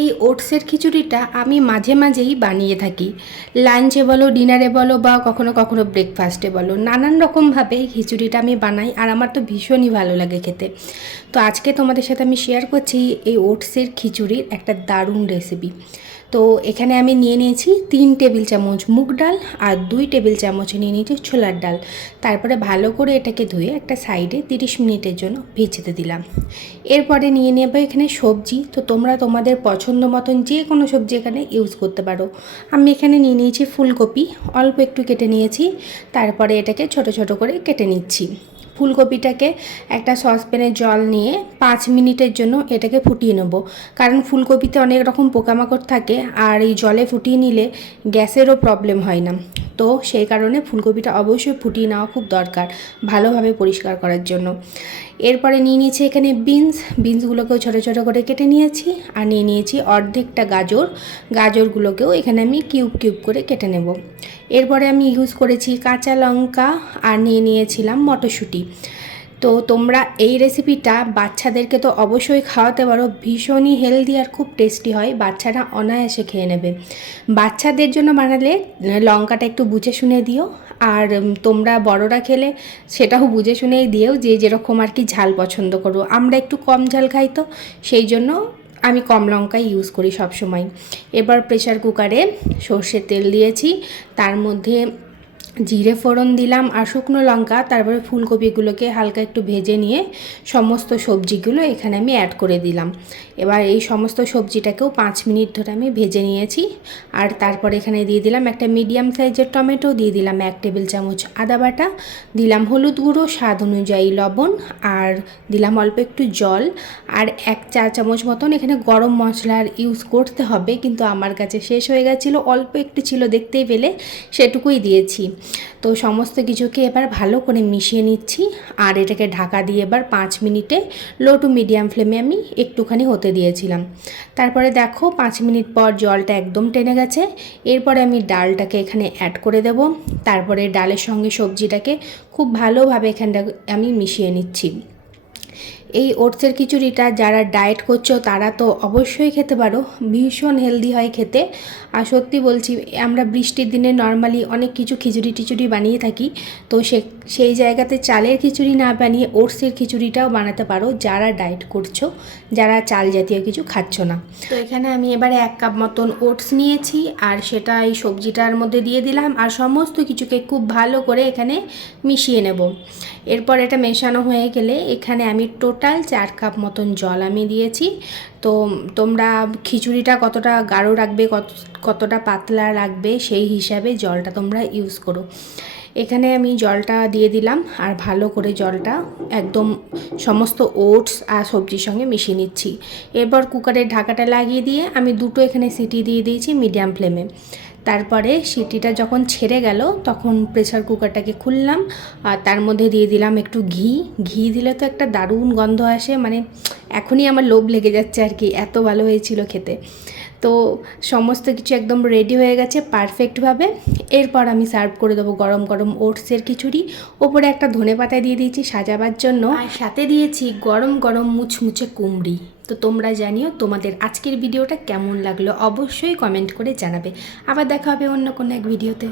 এই ওটসের খিচুড়িটা আমি মাঝে মাঝেই বানিয়ে থাকি। লাঞ্চে বলো, ডিনারে বলো, বা কখনো কখনো ব্রেকফাস্টে বলো, নানান রকমভাবে এই খিচুড়িটা আমি বানাই আর আমার তো ভীষণই ভালো লাগে খেতে। তো আজকে তোমাদের সাথে আমি শেয়ার করছি এই ওটসের খিচুড়ির একটা দারুণ রেসিপি। তো এখানে আমি নিয়ে নিয়েছি 3 টেবিল চামচ মুগ ডাল আর 2 টেবিল চামচ নিয়ে নিয়েছি ছোলার ডাল। তারপরে ভালো করে এটাকে ধুয়ে একটা সাইডে 30 মিনিটের জন্য ভিজতে দিলাম। এরপরে নিয়ে নেব এখানে সবজি। তো তোমরা তোমাদের পছন্দ মতন যে কোনো সবজি এখানে ইউজ করতে পারো। আমি এখানে নিয়ে নিয়েছি ফুলকপি, অল্প একটু কেটে নিয়েছি। তারপরে এটাকে ছোট ছোট করে কেটে নিচ্ছি। ফুলকপিটাকে একটা সসপ্যানে জল নিয়ে 5 মিনিটের জন্য এটাকে ফুটিয়ে নেব, কারণ ফুলকপিতে অনেক রকম পোকামাকড় থাকে আর এই জলে ফুটিয়ে নিলে গ্যাসেরও প্রবলেম হয় না। তো সেই কারণে ফুলকপিটা অবশ্যই ফুটিয়ে নেওয়া খুব দরকার ভালোভাবে পরিষ্কার করার জন্য। এরপরে নিয়ে নিয়েছি এখানে বিনসগুলোকেও ছোটো ছোটো করে কেটে নিয়েছি। আর নিয়ে নিয়েছি অর্ধেকটা গাজরগুলোকেও এখানে আমি কিউব কিউব করে কেটে নেব। এরপরে আমি ইউজ করেছি কাঁচা লঙ্কা আর নিয়ে নিয়েছিলাম মটরশুঁটি। তো তোমরা এই রেসিপিটা বাচ্চাদেরকে তো অবশ্যই খাওয়াতে পারো, ভীষণই হেলদি আর খুব টেস্টি হয়, বাচ্চারা অনায়াসে খেয়ে নেবে। বাচ্চাদের জন্য বানালে লঙ্কাটা একটু বুঝে শুনে দিও, আর তোমরা বড়রা খেলে সেটাও বুঝে শুনেই দিও, যে যেরকম আর কি ঝাল পছন্দ করো। আমরা একটু কম ঝাল খাই, তো সেই জন্য আমি কম লঙ্কাই ইউজ করি সব সময়। এবার প্রেসার কুকারে সর্ষের তেল দিয়েছি, তার মধ্যে জিরে ফোড়ন দিলাম আর শুকনো লঙ্কা। তারপরে ফুলকপিগুলোকে হালকা একটু ভেজে নিয়ে সমস্ত সবজিগুলো এখানে আমি অ্যাড করে দিলাম। এবার এই সমস্ত সবজিটাকেও 5 মিনিট ধরে আমি ভেজে নিয়েছি। আর তারপরে এখানে দিয়ে দিলাম একটা মিডিয়াম সাইজের টমেটো, দিয়ে দিলাম 1 টেবিল চামচ আদা বাটা, দিলাম হলুদ গুঁড়ো, স্বাদ অনুযায়ী লবণ, আর দিলাম অল্প একটু জল, আর 1 চা চামচ মতন এখানে গরম মশলার ইউজ করতে হবে, কিন্তু আমার কাছে শেষ হয়ে গেছিলো, অল্প একটু ছিল দেখতেই পেলে, সেটুকুই দিয়েছি। তো সমস্ত কিছুকে এবার ভালো করে মিশিয়ে নিচ্ছি। আর এটাকে ঢাকা দিয়ে এবার 5 মিনিটে লো টু মিডিয়াম ফ্লেমে আমি একটুখানি হতে দিয়েছিলাম। তারপরে দেখো 5 মিনিট পর জলটা একদম টেনে গেছে। এরপরে আমি ডালটাকে এখানে অ্যাড করে দেব। তারপরে ডালের সঙ্গে সবজিটাকে খুব ভালোভাবে এখানটা আমি মিশিয়ে নিচ্ছি। এই ওটসের খিচুড়িটা যারা ডায়েট করছো তারা তো অবশ্যই খেতে পারো, ভীষণ হেলদি হয় খেতে। আর সত্যি বলছি, আমরা বৃষ্টির দিনে নর্মালি অনেক কিছু খিচুড়ি বানিয়ে থাকি, তো সেই জায়গাতে চালের খিচুড়ি না বানিয়ে ওটসের খিচুড়িটাও বানাতে পারো যারা ডায়েট করছো, যারা চাল জাতীয় কিছু খাচ্ছ না। তো এখানে আমি এবারে 1 কাপ মতন ওটস নিয়েছি, আর সেটা এই সবজিটার মধ্যে দিয়ে দিলাম, আর সমস্ত কিছুকে খুব ভালো করে এখানে মিশিয়ে নেব। এরপর এটা মেশানো হয়ে গেলে এখানে আমি টোটাল 4 কাপ মতন জল আমি দিয়েছি। তো তোমরা খিচুড়িটা কতটা গাঢ় রাখবে, কতটা পাতলা রাখবে, সেই হিসাবে জলটা তোমরা ইউজ করো। এখানে আমি জলটা দিয়ে দিলাম, আর ভালো করে জলটা একদম সমস্ত ওটস আর সবজির সঙ্গে মিশিয়ে নিচ্ছি। এরপর কুকারের ঢাকাটা লাগিয়ে দিয়ে আমি 2টো এখানে সিটি দিয়ে দিয়েছি মিডিয়াম ফ্লেমে। তারপরে সিটিটা যখন ছেড়ে গেল তখন প্রেসার কুকারটাকে খুললাম, আর তার মধ্যে দিয়ে দিলাম একটু ঘি দিলে তো একটা দারুণ গন্ধ আসে, মানে এখনই আমার লোভ লেগে যাচ্ছে আর কি, এত ভালো হয়েছিল খেতে। তো সমস্ত কিছু একদম রেডি হয়ে গেছে পারফেক্টভাবে। এরপর আমি সার্ভ করে দেবো গরম গরম ওটসের খিচুড়ি। ওপরে একটা ধনেপাতা দিয়ে দিয়েছি সাজাবার জন্য, আর সাথে দিয়েছি গরম গরম মুচমুচে কুমড়ি। তো তোমরা জানিও তোমাদের আজকের ভিডিওটা কেমন লাগলো, অবশ্যই কমেন্ট করে জানাবে। আবার দেখা হবে অন্য কোনো এক ভিডিওতে।